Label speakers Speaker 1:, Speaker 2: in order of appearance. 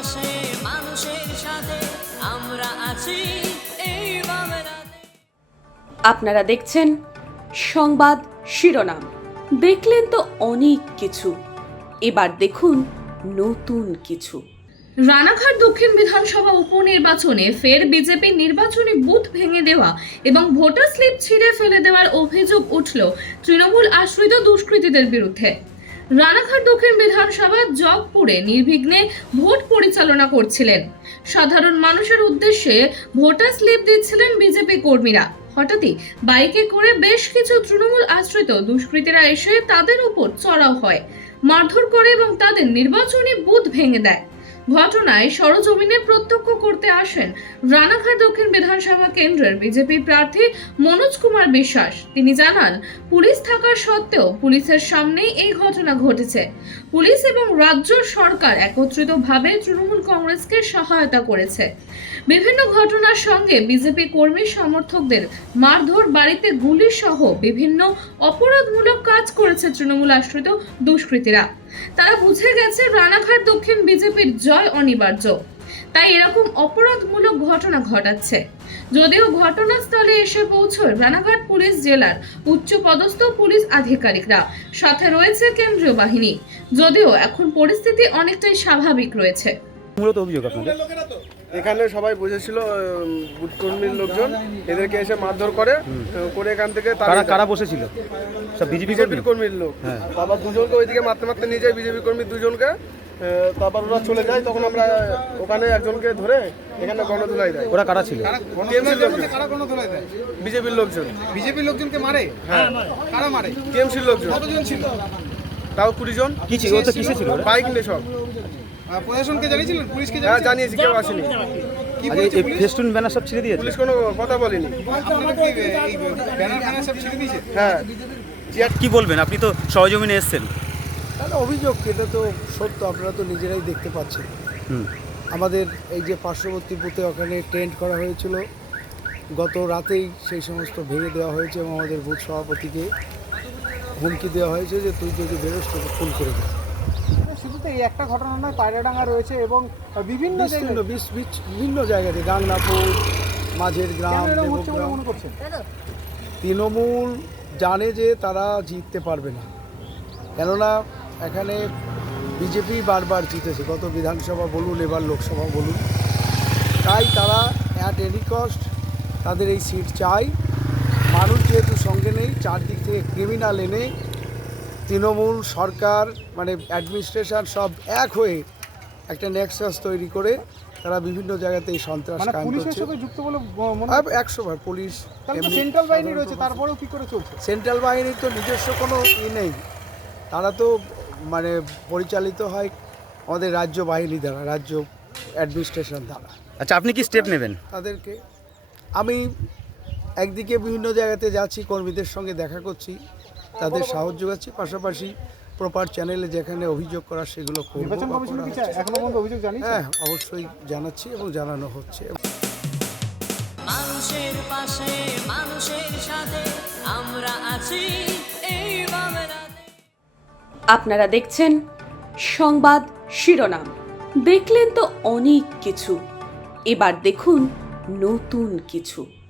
Speaker 1: পাশে মানুষের সাথে আমরা আছি। এই
Speaker 2: আপনারা দেখছেন সংবাদ শিরোনাম। দেখলেন তো অনেক কিছু। এবার দেখুন নতুন কিছু।
Speaker 3: রানাঘাট দক্ষিণ বিধানসভা উপনির্বাচনে ফের বিজেপির নির্বাচনী বুথ ভেঙে দেওয়া এবং ভোটার স্লিপ ছিঁড়ে ফেলে দেওয়ার অভিযোগ উঠল তৃণমূল আশ্রিত দুষ্কৃতীদের বিরুদ্ধে। রানাঘাট দক্ষিণ বিধানসভা জগপুরে নির্বিঘ্নে ভোট পরিচালনা করছিলেন। সাধারণ মানুষের উদ্দেশ্যে ভোটার স্লিপ দিচ্ছিলেন বিজেপি কর্মীরা। হঠাৎই বাইকে করে বেশ কিছু তৃণমূল আশ্রিত দুষ্কৃতীরা এসে তাদের উপর চড়াও হয়। মারধর করে এবং তাদের নির্বাচনী বুথ ভেঙে দেয়। ঘটনায় সরজমিনে প্রত্যক্ষ করতে আসেন রানাঘাট দক্ষিণ বিধানসভা কেন্দ্রের বিজেপি প্রার্থী মনোজ কুমার বিশ্বাস। তিনি জানান, পুলিশ থাকা সত্ত্বেও পুলিশের সামনেই এই ঘটনা ঘটেছে। পুলিশ এবং রাজ্য সরকার একত্রিতভাবে তৃণমূল কংগ্রেসকে সহায়তা করেছে। বিভিন্ন ঘটনার সঙ্গে বিজেপি কর্মী সমর্থকদের মারধর, বাড়িতে গুলি সহ বিভিন্ন অপরাধমূলক কাজ করেছে তৃণমূল আশ্রিত দুষ্কৃতীরা। তারা বুঝে গেছে রানাঘাট দক্ষিণ বিজেপির জয় অনিবার্য। তাই এরকম অপরাধমূলক ঘটনা ঘটাচ্ছে। যদিও ঘটনাস্থলে এসে পৌঁছয় রানাঘাট পুলিশ জেলার উচ্চপদস্থ পুলিশ আধিকারিকরা, সাথে রয়েছে কেন্দ্রীয় বাহিনী। যদিও এখন পরিস্থিতি অনেকটাই স্বাভাবিক রয়েছে।
Speaker 4: মূলত অভিযোগ আপনাদের।
Speaker 5: এখানে সবাই বসেছিল উম, বুথ কর্মীর লোকজন। এদেরকে এসে মারধর করে করে এখান থেকে তারা
Speaker 4: কারা বসেছিল? সব বিজেপি
Speaker 5: কর্মীর লোক।
Speaker 4: হ্যাঁ।
Speaker 5: তারপর দুজনকে ওইদিকে মারতে মারতে নিয়ে যায় বিজেপি কর্মী দুজনকে। তারপর ওরা চলে যায় তখন আমরা ওখানে একজনকে ধরে এখানে গণধুলাই দেয়।
Speaker 4: ওরা কারা ছিল?
Speaker 5: বিজেপির লোকজন।
Speaker 6: বিজেপির লোকজনকে মারে? হ্যাঁ। কারা মারে?
Speaker 5: টিএমসির লোকজন।
Speaker 6: কতজন ছিল?
Speaker 5: তাও কুড়ি জন।
Speaker 4: কি ছিল? ও তো কিসে ছিল
Speaker 5: বাইক নিয়ে সব।
Speaker 6: প্রশাসনকে জানিয়েছিলেন? পুলিশকে
Speaker 5: হ্যাঁ জানিয়েছি কেউ আসেনি।
Speaker 6: কি
Speaker 4: আজ
Speaker 6: বলেছে
Speaker 4: এই
Speaker 6: পুলিশ?
Speaker 4: ফেস্টুন ব্যানার সব ছেড়ে দিয়েছে।
Speaker 5: পুলিশ কোনো কথা বলেনি।
Speaker 6: আপনারা কি এই ব্যানার ফ্যানার সব ছেড়ে দিয়েছে?
Speaker 5: হ্যাঁ।
Speaker 4: কি বলবেন? আপনি তো সহজমিনে এসেছেন।
Speaker 7: তাহলে অভিযোগ এটা তো সত্য আপনারা তো নিজেরাই দেখতে পাচ্ছেন।
Speaker 4: হুম।
Speaker 7: আমাদের এই যে পার্শ্ববর্তী বুথে ওখানে টেন্ট করা হয়েছিল। গত রাতেই সেই সমস্ত ভেঙে দেওয়া হয়েছে এবং আমাদের বুথ সভাপতিকে হুমকি দেওয়া হয়েছে যে তুই যদি বেরোস তোকে খুন করে দেবে।
Speaker 6: শুধু এই একটা ঘটনা নয় পায়রাডাঙ্গা রয়েছে এবং বিভিন্ন
Speaker 7: বিভিন্ন জায়গাতে গাংনাপুর মাঝের গ্রাম।
Speaker 6: মনে
Speaker 7: তৃণমূল জানে যে তারা জিততে পারবে না। কেননা এখানে বিজেপি বারবার জিতেছে গত বিধানসভা বলুন এবার লোকসভা বলুন। তাই তারা অ্যাট এনি কস্ট তাদের এই সিট চাই মানুষ যেহেতু সঙ্গে নেই চারদিক থেকে ক্রিমিনাল এনে তৃণমূল সরকার মানে অ্যাডমিনিস্ট্রেশন সব এক হয়ে একটা নেক্সাস তৈরি করে তারা বিভিন্ন জায়গাতে এই সন্ত্রাস
Speaker 6: মানে
Speaker 7: একশো বার পুলিশ
Speaker 6: সেন্ট্রাল বাহিনী রয়েছে তারপরেও কি করে চলছে?
Speaker 7: সেন্ট্রাল বাহিনীর তো নিজস্ব কোনো ই নেই। তারা তো মানে পরিচালিত হয় আমাদের রাজ্য বাহিনী দ্বারা রাজ্য অ্যাডমিনিস্ট্রেশন দ্বারা।
Speaker 4: আচ্ছা আপনি কি স্টেপ নেবেন?
Speaker 7: তাদেরকে আমি একদিকে বিভিন্ন জায়গাতে যাচ্ছি কর্মীদের সঙ্গে দেখা করছি। তাদের সাহায্য যোগাচ্ছি। পাশাপাশি প্রপার চ্যানেলে যেখানে অভিযোগ করা সেগুলো করব
Speaker 6: নির্বাচন কমিশন কি চায় এখনও পর্যন্ত অভিযোগ জানিয়েছে?
Speaker 7: হ্যাঁ অবশ্যই জানাচ্ছি এবং জানানো হচ্ছে।
Speaker 1: মানুষের পাশে মানুষের সাথে আমরা আছি। এই
Speaker 2: আপনারা দেখছেন সংবাদ শিরোনাম। দেখলেন তো অনেক কিছু। এবার দেখুন নতুন কিছু।